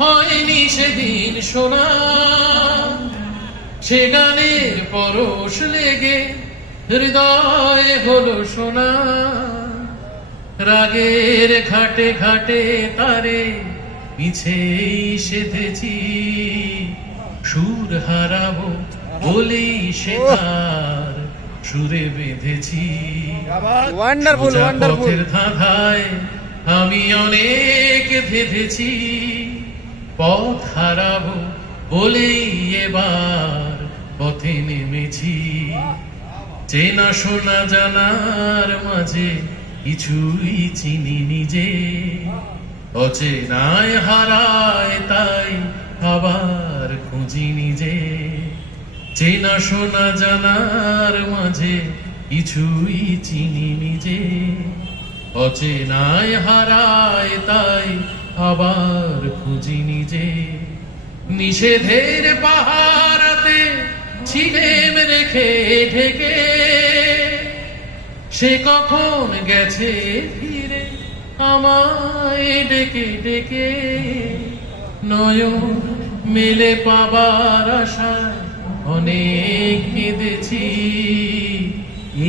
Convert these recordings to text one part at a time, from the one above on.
হয়নি সেদিন শোনা, সে গানের পরশ লেগে হৃদয়ে হলো শোনা। রাগের ঘাটে ঘাটে তারে মিছেই সেধেছি, সুর হারাবো বলেই সে তার সুরে বেঁধেছি। সোজা পথের ধাঁধায় আমি অনেক ধেঁধেছি, পথ হারাবো বলেই এবার পথে নেমেছি। চেনা শোনা জানার মাঝে কিছুই চিনি নিজে, অচেনায় হারায় তাই আবার খুঁজি নিজে। চেনা শোনা জানার মাঝে কিছুই চিনি নিজে, অচেনায় হারায় তাই আবার খুঁজি নিজে। নিষেধের পাহারাতে ছিলেম রেখে ঢেকে, সে কখন গেছে ফিরে আমায় ডেকে ডেকে। নয়ন মেলে পাবার আশায় অনেক কেঁদেছি,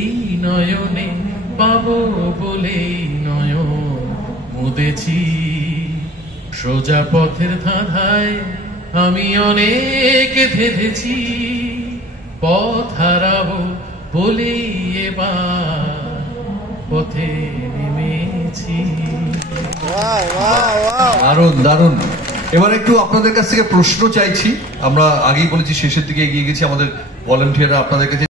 এই নয়নে পাবো বলেই নয়ন মুদেছি। সোজা পথের ধাঁধায় আমি অনেক ধেঁধেছি, পথ হারাবো বলেই এবার পথে নেমেছি। দারুণ দারুণ। এবার একটু আপনাদের কাছ থেকে প্রশ্ন চাইছি। আমরা আগেই বলেছি শেষের দিকে এগিয়ে গেছি, আমাদের ভলান্টিয়াররা আপনাদের কাছে